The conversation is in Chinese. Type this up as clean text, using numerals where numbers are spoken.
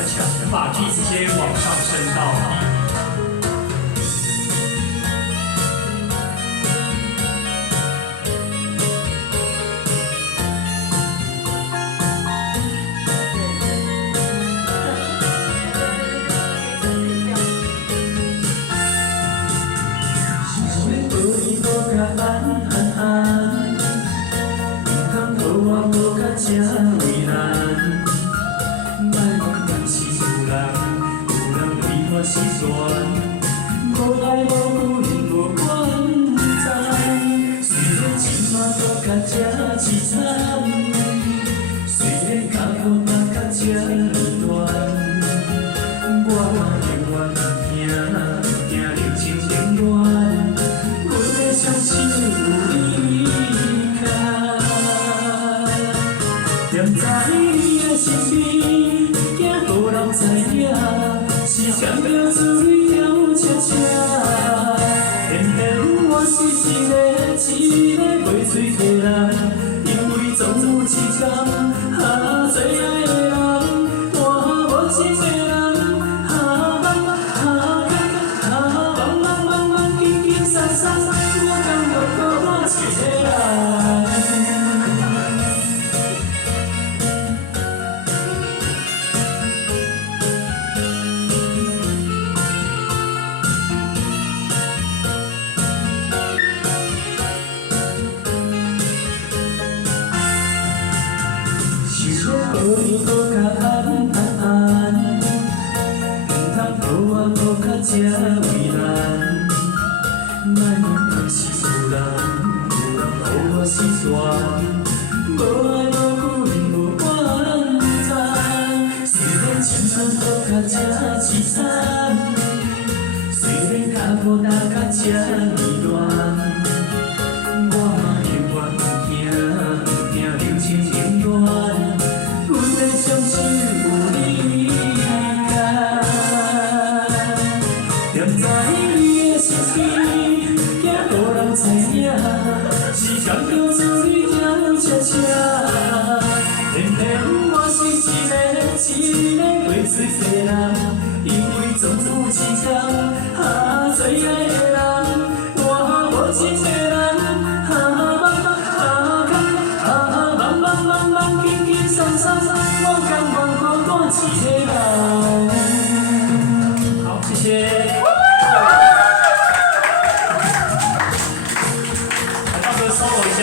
较强，把句子先往上升到低。 这为难，莫讲但是有人为我失恋，无爱无怨无怨哉。虽然今仔过甲这凄惨，虽然脚步踏甲这乱，我永远行流情冷暖，阮的伤心有你开。 踮在你的身边，惊无人知影，是闪着珠泪跳恰恰。偏偏我是一个袂水的人，因为总有一天，最爱的人，我无情的人，忙紧紧散散，我甘愿孤单一个人。 无你搁较暗，唔通互我搁较这为难。莫问但是有人互我失恋，无爱无怨无怨哉。虽然青春搁较这凄惨，虽然脚步踏甲这迷乱，我嘛永远行流情冷暖。 相信有你开，踮在你的身边，惊无人知影，是闪着珠泪跳恰恰。偏偏我是一个袂水的人，因为总有一天，最爱的人，我无情的人，忙紧紧散散。 好，谢谢。来，大哥 solo 一下。